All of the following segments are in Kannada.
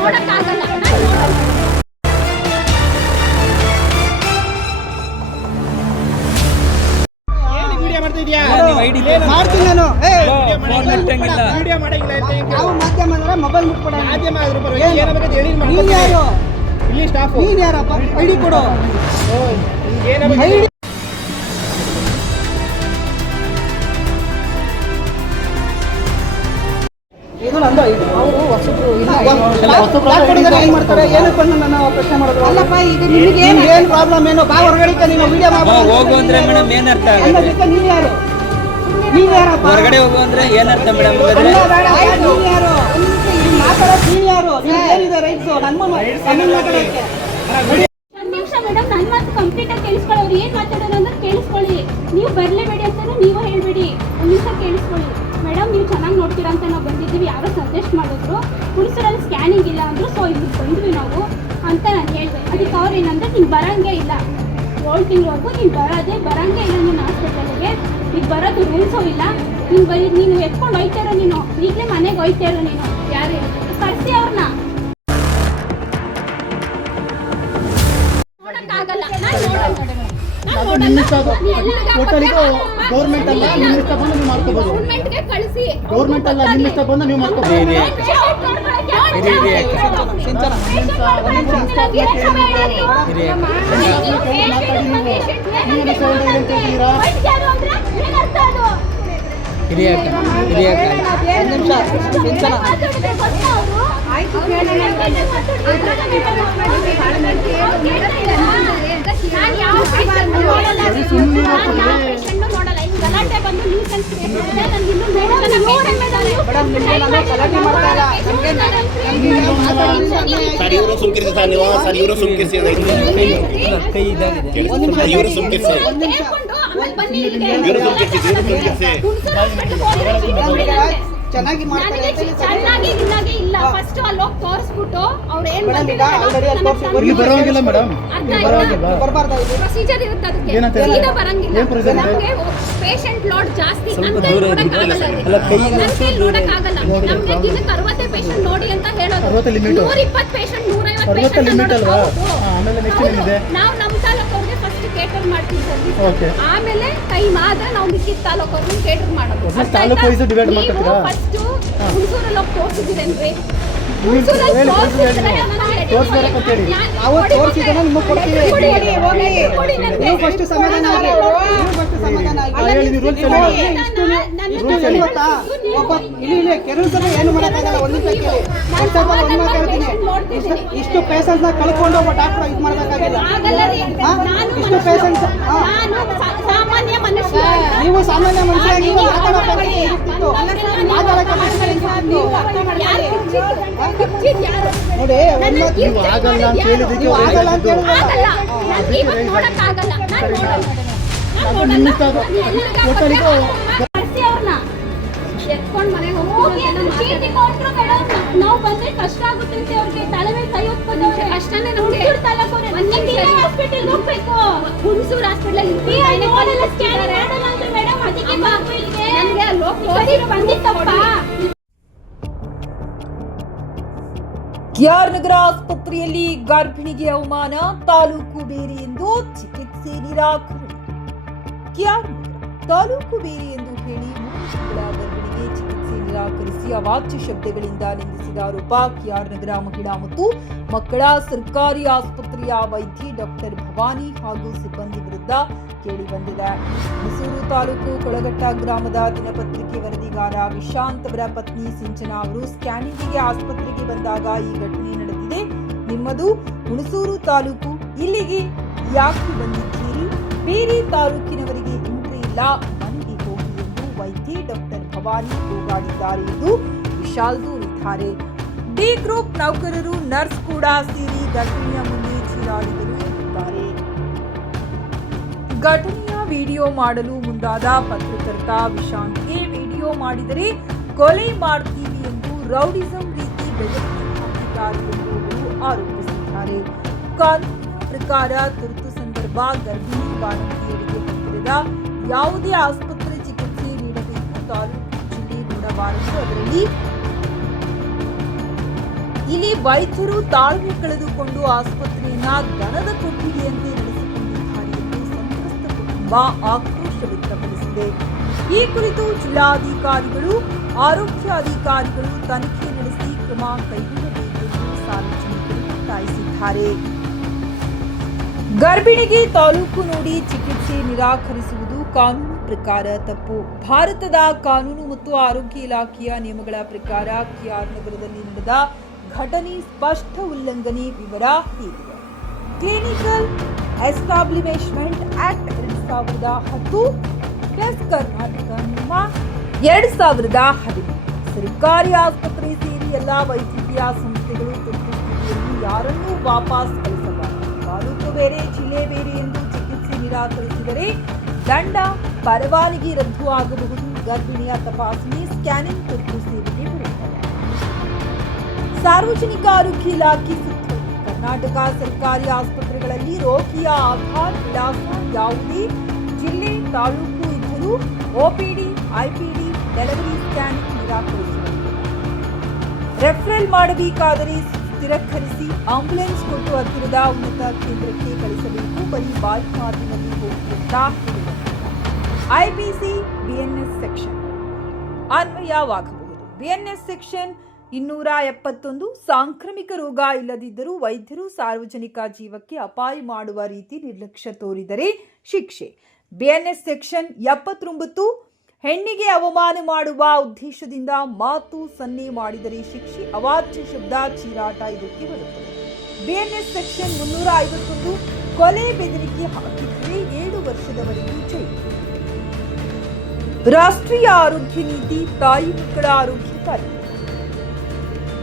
ನೋಡಕ್ಕಾಗಲ್ಲ. ಮಾಡ್ತೀನಿ ನಾನು. ನಾವು ಮಾಧ್ಯಮ ಅಂದ್ರೆ ಮೊಬೈಲ್ ಮುಟ್ಕೊಡ. ನೀನ್ ಸ್ಟಾಫ್, ನೀನ್ ಯಾರಪ್ಪ? ಐಡಿ ಕೊಡು. ಇದು ನಂದು ಐಡಿ. ಅವರು ಹೊಸಬ್ರು ಏನ್ ಮಾಡ್ತಾರೆ? ಏನಕ್ಕೆ ಬಂದು ನನ್ನ ಪ್ರಶ್ನೆ ಮಾಡಿದ್ರು? ಅಲ್ಲಪ್ಪ, ಈಗ ನಿಮಗೆ ಏನು ಪ್ರಾಬ್ಲಮ್? ಏನು ಬಾ ಹೊರಗಡೆ ನೀನು ವಿಡಿಯೋ ಹೋಗು ಅಂದ್ರೆ ಮೇಡಮ್ ಏನ್ ಅರ್ಥ? ನೀನು ಯಾರು? ನೀನು ಯಾರಪ್ಪ? ಹೊರಗಡೆ ಹೋಗು ಅಂದ್ರೆ ಏನ್ ಅರ್ಥ ಮೇಡಮ್? ನೀನು ಯಾರು? ಮಾತಾಡೋದು ನೀನು ಯಾರು? ಏನಿದೆ ರೈಟ್ಸ್? ನನ್ನ ಮಾತಾಡೋಕ್ಕೆ ಮೇಡಮ್, ನನ್ನ ಮಾತು ಕಂಪ್ಲೀಟ್ ಆಗಿ ಕೇಳಿಸ್ಕೊಳ್ಳಿ. ಅವ್ರು ಏನ್ ಮಾತಾಡೋದು ಅಂದ್ರೆ ಕೇಳಿಸ್ಕೊಳ್ಳಿ. ನೀವು ಬರಲೇಬೇಡಿ ಅಂತಾನು ನೀವು ಹೇಳ್ಬೇಡಿ. ಒಂದು ನಿಮಿಷ ಕೇಳಿಸ್ಕೊಳ್ಳಿ ಮೇಡಮ್. ನೀವು ಚೆನ್ನಾಗಿ ನೋಡ್ತೀರಾ ಅಂತ ನಾವು ಬಂದಿದ್ದೀವಿ. ಯಾರೋ ಸಜೆಸ್ಟ್ ಮಾಡಿದ್ರು. ಹುಡುಗರಲ್ಲಿ ಸ್ಕ್ಯಾನಿಂಗ್ ಇಲ್ಲ ಅಂದ್ರು. ಸೊ ಇಲ್ಲಿ ಬಂದ್ವಿ ನಾವು ಅಂತ ನಾನು ಹೇಳಿದೆ. ಅದಕ್ಕೆ ಅವ್ರು ಏನಂದ್ರೆ ನೀನು ಬರಂಗೇ ಇಲ್ಲ, 7 ತಿಂಗಳವರೆಗೂ ನೀನು ಬರಂಗೇ ಇಲ್ಲ. ನೀನು ಹಾಸ್ಪಿಟಲ್ಗೆ ಈಗ ಬರೋದು ರೂಲ್ಸು ಇಲ್ಲ. ನೀನು ಎತ್ಕೊಂಡು ಹೋಯ್ತಾ ಇರೋ. ನೀನು ಈಗಲೇ ಮನೆಗೆ ಹೋಯ್ತಾ ಇರೋ. ನೀನು ಯಾರು ಕಳಿಸಿ ಅವ್ರನ್ನ. ನೋಡಕ್ಕಾಗಲ್ಲ. ಗೌರ್ಮೆಂಟ್ ಅಲ್ಲ, ನಿಮ್ಮ ಇಷ್ಟ ಬಂದು ನೀವು ಮಾಡ್ಕೋಬಹುದು. ಗೌರ್ಮೆಂಟ್ಗೆ ಕಳಿಸಿ. ಗೌರ್ಮೆಂಟ್ ಅಲ್ಲ, ನಿಮ್ಮ ಇಷ್ಟ ಬಂದು ನೀವು ಮಾಡ್ಕೋಬಹುದು. ಗಲಾಟೆ ಬಂದು ಸರ್ ಇವರು ಸುಮ್ಕಿರಿಸಿ ಸರ್ ನೀವು ಸರ್ ಇವರು ಸುಮ್ಕಿರಿಸಿ ಇವರು ಸುಮ್ಕಿರಿಸಿ ಇವರು ಸುಮ್ಕಿರಿಸಿ ಚೆನ್ನಾಗಿ ಮಾಡ್ತಾರೆ. ಚೆನ್ನಾಗಿ ಇಲ್ಲ. ಫಸ್ಟ್ ಅಲ್ಲಿ ಹೋಗಿ ತೋರಿಸ್ಬಿಟ್ಟು ಅವ್ರು ಏನ್ ಬರೋಂಗಿಲ್ಲ ಮೇಡಮ್, ಪ್ರೊಸೀಜರ್ ಇರುತ್ತೆ. ಅದಕ್ಕೆ ಸೀದಾ ಬರಂಗಿಲ್ಲ. ನಮಗೆ ಪೇಷಂಟ್ ಲೋಡ್ ಜಾಸ್ತಿ ನಮ್ಗೆ ನೋಡಕ್ಕಾಗಲ್ಲ. ನಮ್ಗೆ ದಿನಕ್ಕೆ 60 ಪೇಷಂಟ್ ನೋಡಿ ಅಂತ ಹೇಳೋದು. 120 ಪೇಷಂಟ್ 150 ಪೇಷಂಟ್ ನಾವು ನಮ್ಮ ತಾಲೂಕವ್ರಿಗೆ ಫಸ್ಟ್ ಕೇಟರ್ ಮಾಡ್ತೀವಿ ಸರ್. ಆಮೇಲೆ ಟೈಮ್ ಆದ್ರೆ ನಾವು ಮಿಕ್ಕಿದ ತಾಲೂಕವ್ರಿಗೆ ಕೇಟರ್ ಮಾಡೋದು. ಫಸ್ಟ್ ಹುಣಸೂರಲ್ಲಿ ಹೋಗಿ ತೋರಿಸಿದ್ದೀರೇನ್ರಿ? ಏನು ಮಾಡಕ್ಕಾಗಲ್ಲ. ಇಷ್ಟು ಪೇಷಂಟ್ಸ್ ನ ಕಳ್ಕೊಂಡು ಒಬ್ಬ ಡಾಕ್ಟರ್ ಇದು ಮಾಡಬೇಕಾಗಿಲ್ಲ. ಇಷ್ಟು ಪೇಷಂಟ್ಸ್ ನೀವು ಸಾಮಾನ್ಯ ಮನುಷ್ಯರಾಗಿ ನೋಡಿ, ಆಗಲ್ಲ ಅಂತ ಹೇಳಿದಕ್ಕೆ ಆಗಲ್ಲ ಅಂತ ಎತ್ಕೊಂಡು ಮನೆಗೆ ಹೋಗಿ ಚೀಟಿ ಕೊಟ್ಟರು ಮೇಡಮ್. ನಾವು ಬಂದ್ರೆ ಕಷ್ಟ ಆಗುತ್ತೆ ಅಂತ ಅವ್ರಿಗೆ ತಲೆ ಮೇಲೆ ಕೈ ಹೊತ್ಕೊಂಡವ್ರೆ. ಕಷ್ಟನೇ ನಮಗೆ. ಹಾಸ್ಪಿಟಲ್ ಹೋಗ್ಬೇಕು. Hunsur hospital madam. ಅದಕ್ಕೆ ನನಗೆ ಅಲ್ಲಿ ಬಂದಿತ್ತಪ್ಪ. ಕೆಆರ್ ನಗರ ಆಸ್ಪತ್ರೆಯಲ್ಲಿ ಗರ್ಭಿಣಿಗೆ ಅವಮಾನ, ತಾಲೂಕು ಬೇರೆ ಎಂದು ಚಿಕಿತ್ಸೆ ನಿರಾಕರಣೆ. ಕೆಆರ್ ನಗರ ತಾಲೂಕು ಬೇರೆ ಎಂದು ಹೇಳಿ 3 ತಿಂಗಳ ಗರ್ಭಿಣಿಗೆ ಚಿಕಿತ್ಸೆ ನಿರಾಕರಿಸಿ ಅವಾಚ್ಯ ಶಬ್ದಗಳಿಂದ ನಿಂದಿಸಿದ ಆರೋಪ ಕೆಆರ್ ನಗರ ಮಹಿಳಾ ಮತ್ತು ಮಕ್ಕಳ ಸರ್ಕಾರಿ ಆಸ್ಪತ್ರೆಯ ವೈದ್ಯೆ ಡಾಕ್ಟರ್ ಭವಾನಿ ಹಾಗೂ ಸಿಬ್ಬಂದಿ ವಿರುದ್ಧ ಕೇಳಿಬಂದಿದೆ. ಮೈಸೂರು ತಾಲೂಕು ಕೊಳಗಟ್ಟ ಗ್ರಾಮದ ದಿನಪತ್ರಿಕೆ ವರದಿಗಾರ ವಿಶಾಂತ್ ಅವರ ಪತ್ನಿ ಸಿಂಚನಾ ಅವರು ಸ್ಕ್ಯಾನಿಂಗ್ಗೆ ಆಸ್ಪತ್ರೆಗೆ ಬಂದಾಗ ಈ ಘಟನೆ ನಡೆದಿದೆ. ನಿಮ್ಮದು ಹುಣಸೂರು ತಾಲೂಕು, ಇಲ್ಲಿಗೆ ಯಾಕೆ ಬಂದಿದ್ದೀರಿ? ಬೇರೆ ತಾಲೂಕಿನವರಿಗೆ ಎಂಟ್ರಿ ಇಲ್ಲ, ಮನೆಗೆ ಹೋಗಿ ಎಂದು ವೈದ್ಯೆ ಡಾಕ್ಟರ್ ಭವಾನಿ ಕೂಗಾಡಿದ್ದಾರೆ ಎಂದು ವಿಶಾಲ್ ದೂರಿದ್ದಾರೆ. ಡಿ ಗ್ರೂಪ್ ನೌಕರರು, ನರ್ಸ್ ಕೂಡ ಸೇರಿ ಘಟನೆಯ ಮುಂದೆ ಚೀರಾಡಿದರು ಎಂದಿದ್ದಾರೆ. ಘಟನೆಯ ವಿಡಿಯೋ ಮಾಡಲು ಮುಂದಾದ ಪತ್ರಕರ್ತ ವಿಶಾಂತ್ಗೆ ವಿಡಿಯೋ ಮಾಡಿದರೆ ಕೊಲೆ ಮಾಡ್ತೀವಿ ಎಂದು ರೌಡಿಸಂ ರೀತಿ ಬೆದರಿಕೆ ಹಾಕಿದ್ದಾರೆ ಎಂದು ಅವರು ಆರೋಪಿಸಿದ್ದಾರೆ. ಕಾನೂನಿನ ಪ್ರಕಾರ ತುರ್ತು ಸಂದರ್ಭ ಗರ್ಭಿಣಿ ಬಾಣಂತಿಯರಿಗೆ ಹತ್ತಿರದ ಯಾವುದೇ ಆಸ್ಪತ್ರೆ ಚಿಕಿತ್ಸೆ ನೀಡಬೇಕು, ತಾಲೂಕು ಜಿಲ್ಲೆ ನೋಡಬಾರದು. ಅದರಲ್ಲಿ ಇಲ್ಲಿ ವೈದ್ಯರು ತಾಳ್ಮೆ ಕಳೆದುಕೊಂಡು ಆಸ್ಪತ್ರೆಯನ್ನ ದನದ ಕೊಟ್ಟಿಗೆಯಂತೆ ನಡೆಸಿಕೊಂಡಿದ್ದಾರೆ ಎಂದು ಸಂತ್ರಸ್ತ ಕುಟುಂಬ ಆಕ್ರೋಶ ವ್ಯಕ್ತಪಡಿಸಿದೆ. ಈ ಕುರಿತು ಜಿಲ್ಲಾಧಿಕಾರಿಗಳು, ಆರೋಗ್ಯಾಧಿಕಾರಿಗಳು ತನಿಖೆ ನಡೆಸಿ ಕ್ರಮ ಕೈಗೊಳ್ಳಬೇಕೆಂದು ಸಾರ್ವಜನಿಕರು ಒತ್ತಾಯಿಸಿದ್ದಾರೆ. ಗರ್ಭಿಣಿಗೆ ತಾಲೂಕು ನೋಡಿ ಚಿಕಿತ್ಸೆ ನಿರಾಕರಿಸುವುದು ಕಾನೂನು ಪ್ರಕಾರ ತಪ್ಪು. ಭಾರತದ ಕಾನೂನು ಮತ್ತು ಆರೋಗ್ಯ ಇಲಾಖೆಯ ನಿಯಮಗಳ ಪ್ರಕಾರ ಕೆಆರ್ ನಗರದಲ್ಲಿ ನಡೆದ ಘಟನೆ ಸ್ಪಷ್ಟ ಉಲ್ಲಂಘನೆ. ವಿವರ ಹೀಗಿದೆ. Clinical establishment act 2010 plus Karnataka ನಿಯಮ 2015. ಸರ್ಕಾರಿ ಆಸ್ಪತ್ರೆ ಸೇರಿ ಎಲ್ಲ ವೈದ್ಯಕೀಯ ಸಂಸ್ಥೆಗಳು ತುರ್ತು ಸ್ಥಿತಿಯಲ್ಲಿ ಯಾರನ್ನೂ ವಾಪಸ್ ಕಳಿಸಬಾರದು. ತಾಲೂಕು ಬೇರೆ ಜಿಲ್ಲೆ ಬೇರೆ ಎಂದು ಚಿಕಿತ್ಸೆ ನಿರಾಕರಿಸಿದರೆ ದಂಡ, ಪರವಾನಗಿ ರದ್ದು ಆಗಬಹುದು. ಗರ್ಭಿಣಿಯ ತಪಾಸಣೆ, ಸ್ಕ್ಯಾನಿಂಗ್ ತುರ್ತು ಸೇವೆಗೆ ಬರುತ್ತದೆ. ಸಾರ್ವಜನಿಕ ಆರೋಗ್ಯ ಇಲಾಖೆ ಸುತ್ತೋಲೆ. ಕರ್ನಾಟಕ ಸರ್ಕಾರಿ ಆಸ್ಪತ್ರೆಗಳಲ್ಲಿ ರೋಗಿಯ ಆಧಾರ್ ವಿಳಾಸ ಯಾವುದೇ ಜಿಲ್ಲೆ, ತಾಲೂಕು ಇದ್ದರೂ ಒಪಿಡಿ, ಐಪಿಡಿ, ಡೆಲಿವರಿ ಸ್ಕ್ಯಾನಿಂಗ್ ನಿರಾಕರಿಸಬಹುದು. ರೆಫರಲ್ ಮಾಡಬೇಕಾದರೆ ಸ್ಥಿರಕರಿಸಿ ಆಂಬ್ಯುಲೆನ್ಸ್ ಕೊಟ್ಟು ಹತ್ತಿರದ ಉನ್ನತ ಕೇಂದ್ರಕ್ಕೆ ಕಳಿಸಬೇಕು. ಬರೀ ಬಾಯಿ ಮಾತಿನಲ್ಲಿ ಹೋಗಿ ಅಂತ ಹೇಳಿದ್ದಾರೆ. ಐಪಿಸಿ ಬಿಎನ್ಎಸ್ ಸೆಕ್ಷನ್ ಅನ್ವಯವಾಗಬಹುದು. ಬಿಎನ್ಎಸ್ ಸೆಕ್ಷನ್ 271 ಸಾಂಕ್ರಾಮಿಕ ರೋಗ ಇಲ್ಲದಿದ್ದರೂ ವೈದ್ಯರು ಸಾರ್ವಜನಿಕ ಜೀವಕ್ಕೆ ಅಪಾಯ ಮಾಡುವ ರೀತಿ ನಿರ್ಲಕ್ಷ್ಯ ತೋರಿದರೆ ಶಿಕ್ಷೆ. ಬಿಎನ್ಎಸ್ ಸೆಕ್ಷನ್ 79 ಹೆಣ್ಣಿಗೆ ಅವಮಾನ ಮಾಡುವ ಉದ್ದೇಶದಿಂದ ಮಾತು ಸನ್ನೆ ಮಾಡಿದರೆ ಶಿಕ್ಷೆ. ಅವಾಚ್ಯ ಶಬ್ದ, ಚೀರಾಟ ಇದಕ್ಕೆ ಬರುತ್ತದೆ. ಬಿಎನ್ಎಸ್ ಸೆಕ್ಷನ್ 351 ಕೊಲೆ ಬೆದರಿಕೆ ಹಾಕಿದರೆ 7 ವರ್ಷದವರೆಗೆ ಜೈಲು. ರಾಷ್ಟ್ರೀಯ ಆರೋಗ್ಯ ನೀತಿ, ತಾಯಿ ಮಕ್ಕಳ ಆರೋಗ್ಯ ಕಾರ್ಯಕ್ರಮ,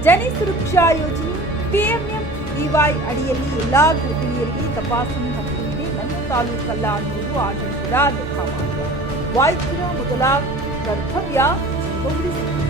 ಜನಿ ಸುರಕ್ಷಾ ಯೋಜನೆ, PMMEY ಅಡಿಯಲ್ಲಿ ಎಲ್ಲಾ ಗರ್ಭಿಣಿಯರಿಗೆ ತಪಾಸಣೆ ಹಕ್ಕಿದೆ. ನನ್ನ ತಾಲೂಕಲ್ಲ ಅನ್ನುವುದು ಆಡಳಿತದ ಲೆಕ್ಕಮಾತ್ರ. ವೈದ್ಯರ ಮೊದಲ ಕರ್ತವ್ಯ ಜೀವ ಉಳಿಸುವುದು.